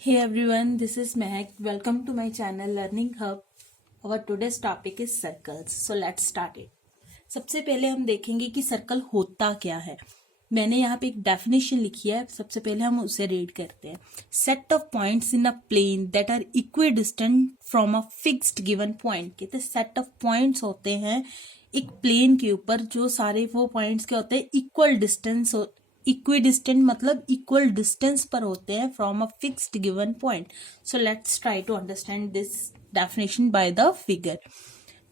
Hey everyone, this is Mehak. Welcome to my channel Learning Hub. Our today's topic is circles. So let's start it. सबसे पहले हम देखेंगे कि circle होता क्या है. मैंने यहाँ पे एक डेफिनेशन लिखी है. सबसे पहले हम उसे रीड करते हैं. Set of points in a plane that are equidistant from a fixed given point. कहते हैं सेट ऑफ पॉइंट्स होते हैं एक प्लेन के ऊपर जो सारे वो पॉइंट्स क्या होते हैं इक्विडिस्टेंट मतलब इक्वल डिस्टेंस पर होते हैं from a fixed given point. So let's try to understand this definition by the figure.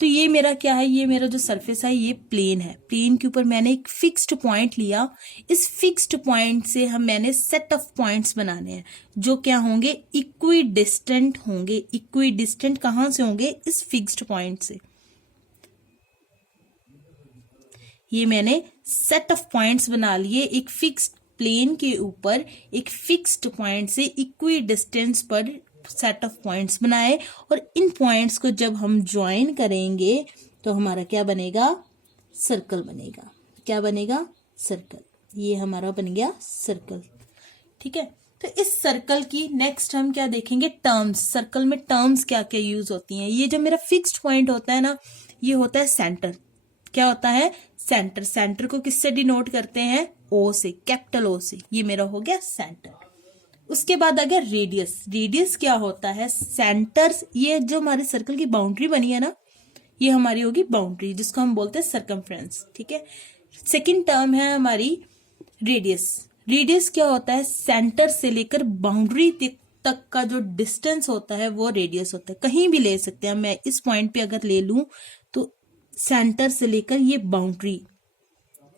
तो ये मेरा क्या है, ये मेरा जो सरफेस है ये प्लेन है. प्लेन के ऊपर मैंने एक फिक्स्ड पॉइंट लिया. इस फिक्स्ड पॉइंट से मैंने सेट ऑफ पॉइंट्स बनाने हैं जो क्या होंगे, इक्विडिस्टेंट होंगे. इक्विडिस्टेंट कहाँ से होंगे, इस फिक्स्ड पॉइंट से. ये मैंने सेट ऑफ पॉइंट्स बना लिए एक फिक्स्ड प्लेन के ऊपर. एक फिक्स्ड पॉइंट से इक्वी डिस्टेंस पर सेट ऑफ पॉइंट्स बनाए और इन पॉइंट्स को जब हम ज्वाइन करेंगे तो हमारा क्या बनेगा, सर्कल बनेगा. क्या बनेगा, सर्कल. ये हमारा बन गया सर्कल. ठीक है. तो इस सर्कल की नेक्स्ट हम क्या देखेंगे, टर्म्स. सर्कल में टर्म्स क्या क्या यूज होती हैं. ये जो मेरा फिक्स्ड पॉइंट होता है ना, ये होता है सेंटर. क्या होता है, सेंटर. सेंटर को किससे डिनोट करते हैं, ओ से, कैपिटल ओ से. ये मेरा हो गया सेंटर. उसके बाद आ गया रेडियस. रेडियस क्या होता है, सेंटर. ये जो हमारे सर्कल की बाउंड्री बनी है ना, ये हमारी होगी बाउंड्री जिसको हम बोलते हैं सर्कमफ्रेंस. ठीक है. सेकंड टर्म है हमारी रेडियस. रेडियस क्या होता है, सेंटर से लेकर बाउंड्री तक का जो डिस्टेंस होता है वो रेडियस होता है. कहीं भी ले सकते हैं. मैं इस पॉइंट पे अगर ले लूं तो सेंटर से लेकर ये बाउंड्री,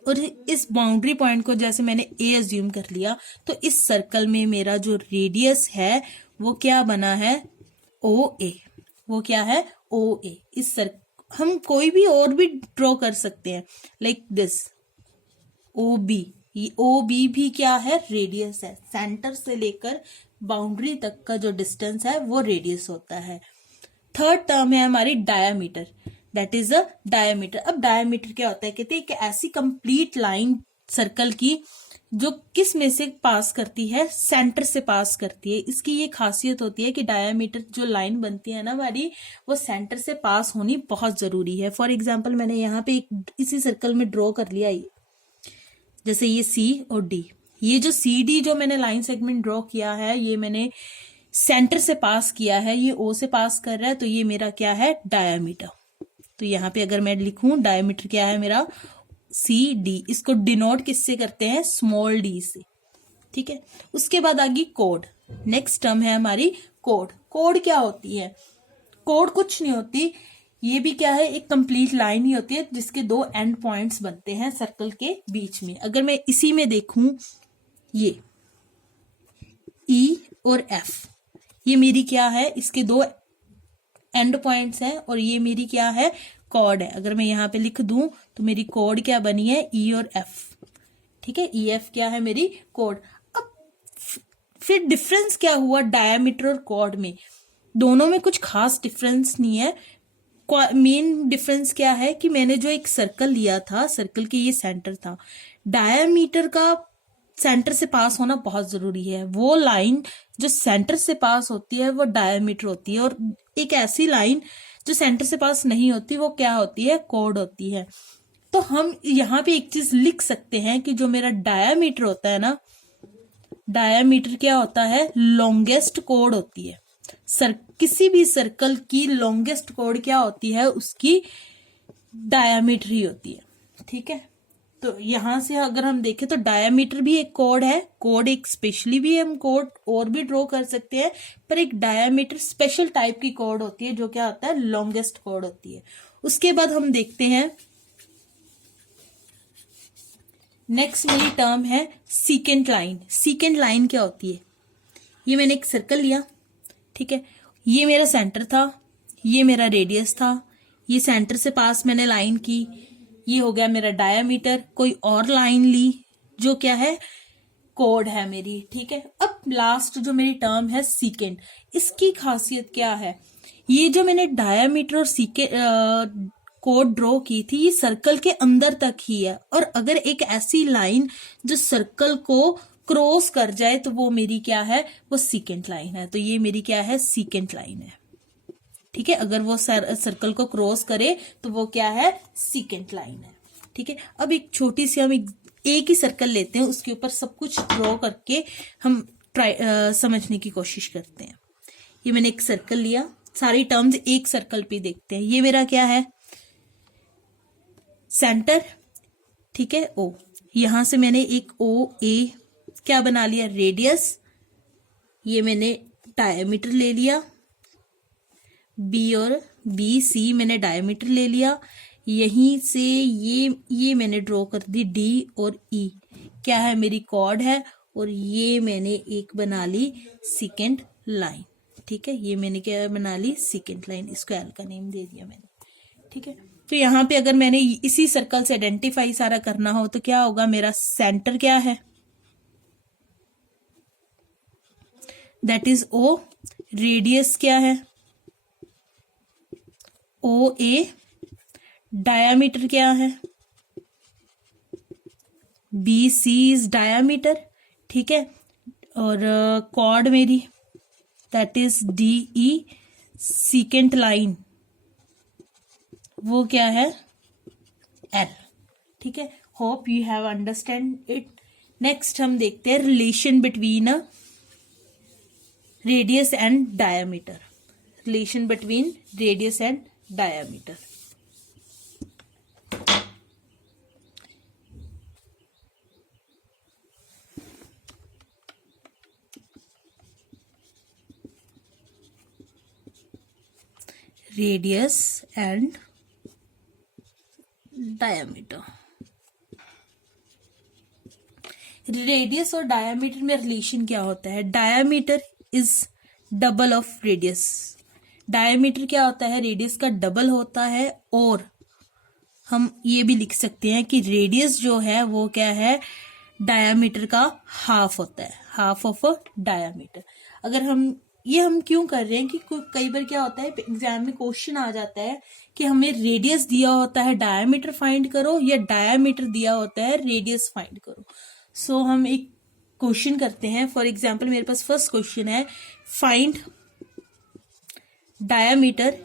और इस बाउंड्री पॉइंट को जैसे मैंने ए अज्यूम कर लिया, तो इस सर्कल में मेरा जो रेडियस है वो क्या बना है, ओ ए. वो क्या है, ओ ए. हम कोई भी और भी ड्रॉ कर सकते हैं, लाइक दिस ओ बी. ये ओ बी भी क्या है, रेडियस है. सेंटर से लेकर बाउंड्री तक का जो डिस्टेंस है वो रेडियस होता है. थर्ड टर्म है हमारी diameter. That is a diameter. अब डायामीटर क्या होता है, कहते हैं कि ऐसी कंप्लीट लाइन सर्कल की जो किस में से पास करती है, सेंटर से पास करती है. इसकी ये खासियत होती है कि डायामीटर जो लाइन बनती है ना हमारी, वो सेंटर से पास होनी बहुत जरूरी है. फॉर एग्जाम्पल मैंने यहाँ पे इसी सर्कल में ड्रॉ कर लिया, जैसे ये सी और डी. ये जो सी डी जो मैंने लाइन सेगमेंट ड्रॉ किया है, ये मैंने सेंटर से पास किया है. ये ओ से पास कर रहा है, तो ये मेरा क्या है, डायामीटर. तो यहाँ पे अगर मैं लिखूं डायमीटर क्या है मेरा, सी डी. इसको डिनोट किससे करते हैं, स्मॉल डी से. ठीक है. उसके बाद आ गई कोड. नेक्स्ट टर्म है हमारी कोड. कोड क्या होती है, कोड कुछ नहीं होती. ये भी क्या है, एक कंप्लीट लाइन ही होती है जिसके दो एंड पॉइंट्स बनते हैं सर्कल के बीच में. अगर मैं इसी में देखूं, ये ई और एफ, ये मेरी क्या है, इसके दो एंड पॉइंट्स हैं, और ये मेरी क्या है, कॉर्ड है. अगर मैं यहाँ पे लिख दूं तो मेरी कॉर्ड क्या बनी है, ई और एफ. ठीक है. ई एफ क्या है मेरी कॉर्ड. अब फिर डिफरेंस क्या हुआ डायामीटर और कॉर्ड में, दोनों में कुछ खास डिफरेंस नहीं है. मेन डिफरेंस क्या है कि मैंने जो एक सर्कल लिया था, सर्कल के ये सेंटर था. डायामीटर का सेंटर से पास होना बहुत जरूरी है. वो लाइन जो सेंटर से पास होती है वो डायामीटर होती है, और एक ऐसी लाइन जो सेंटर से पास नहीं होती वो क्या होती है, कॉर्ड होती है. तो हम यहाँ पे एक चीज लिख सकते हैं कि जो मेरा डायामीटर होता है ना, डायामीटर क्या होता है, लॉन्गेस्ट कॉर्ड होती है. किसी भी सर्कल की लॉन्गेस्ट कॉर्ड क्या होती है, उसकी डायामीटर ही होती है. ठीक है. तो यहां से अगर हम देखें तो डायामीटर भी एक कोड है. कोड एक स्पेशली भी हम कोड और भी ड्रॉ कर सकते हैं, पर एक डायामीटर स्पेशल टाइप की कोड होती है जो क्या होता है, लॉन्गेस्ट कोड होती है. उसके बाद हम देखते हैं नेक्स्ट मेरी टर्म है सीकेंट लाइन. सीकेंट लाइन क्या होती है, ये मैंने एक सर्कल लिया. ठीक है. ये मेरा सेंटर था, ये मेरा रेडियस था, ये सेंटर से पास मैंने लाइन की, ये हो गया मेरा डायामीटर. कोई और लाइन ली जो क्या है, कोड है मेरी. ठीक है. अब लास्ट जो मेरी टर्म है सीकेंट. इसकी खासियत क्या है, ये जो मैंने डायामीटर और सीकेंट कोड ड्रॉ की थी, ये सर्कल के अंदर तक ही है. और अगर एक ऐसी लाइन जो सर्कल को क्रॉस कर जाए तो वो मेरी क्या है, वो सीकेंट लाइन है। तो ये मेरी क्या है, सीकेंट लाइन है। ठीक है, अगर वो सर्कल को क्रॉस करे तो वो क्या है, सीकेंट लाइन है। ठीक है, अब एक छोटी सी हम एक ही सर्कल लेते हैं, उसके ऊपर सब कुछ ड्रॉ करके हम समझने की कोशिश करते हैं। ये मैंने एक सर्कल लिया, सारी टर्म्स एक सर्कल पे देखते हैं। ये मेरा क्या है, सेंटर। ठीक है, ओ, यहां से मैंने एक ओ ए क्या बना लिया, रेडियस। ये मैंने डायमीटर ले लिया, बी और बी सी मैंने डायमीटर ले लिया। यहीं से ये मैंने ड्रॉ कर दी डी और ई, क्या है, मेरी कॉर्ड है। और ये मैंने एक बना ली सीकेंट लाइन। ठीक है, ये मैंने क्या बना ली, सीकेंट लाइन, इसको एल का नेम दे दिया मैंने। ठीक है, तो यहाँ पे अगर मैंने इसी सर्कल से आइडेंटिफाई सारा करना हो तो क्या होगा, मेरा सेंटर क्या है, दैट इज ओ। रेडियस क्या है, ओ ए। डायामीटर क्या है, बी सी इज डायामीटर। ठीक है, और कॉर्ड मेरी that is D E. Secant line वो क्या है, एल। ठीक है, hope you have understand it. Next हम देखते हैं relation between a radius and diameter. Relation between radius and diameter. Radius and diameter. Radius और डायामीटर में रिलेशन क्या होता है, diameter is double of radius. Diameter क्या होता है, रेडियस का डबल होता है। और हम ये भी लिख सकते हैं कि रेडियस जो है वो क्या है, डायामीटर का हाफ होता है, हाफ ऑफ अ डायामीटर। अगर हम क्यों कर रहे हैं कि कई बार क्या होता है, एग्जाम में क्वेश्चन आ जाता है कि हमें रेडियस दिया होता है डायामीटर फाइंड करो, या डायामीटर दिया होता है रेडियस फाइंड करो। सो हम एक क्वेश्चन करते हैं। फॉर एग्जाम्पल मेरे पास फर्स्ट क्वेश्चन है, find diameter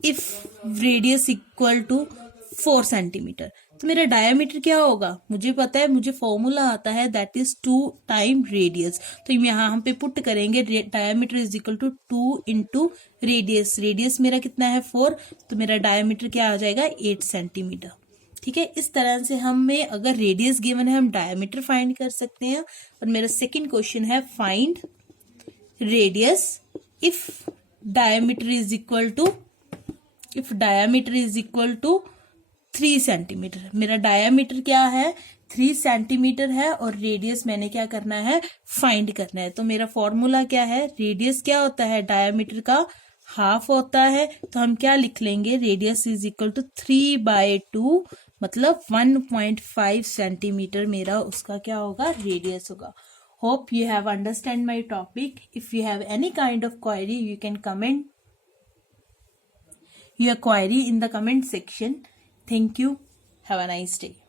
if radius equal to 4 centimetre. तो मेरा डायामीटर क्या होगा, मुझे पता है, मुझे फॉर्मूला आता है, दैट इज 2 टाइम रेडियस। तो यहाँ हम पे पुट करेंगे diameter is equal to 2 into radius. Radius मेरा कितना है 4, तो मेरा डायामीटर क्या आ जाएगा 8 सेंटीमीटर। ठीक है, इस तरह से हमें अगर रेडियस गिवन है हम डायामीटर फाइंड कर सकते हैं। और मेरा सेकंड क्वेश्चन है, find radius if diameter is equal to 3 centimetre. मेरा डायामीटर क्या है 3 सेंटीमीटर है, और रेडियस मैंने क्या करना है, फाइंड करना है। तो मेरा फॉर्मूला क्या है, रेडियस क्या होता है, डायामीटर का हाफ होता है। तो हम क्या लिख लेंगे, रेडियस इज इक्वल टू 3/2, मतलब 1.5 सेंटीमीटर मेरा उसका क्या होगा, रेडियस होगा। Hope you have understand my topic. If you have any kind of query you can comment your query in the comment section. Thank you. Have a nice day.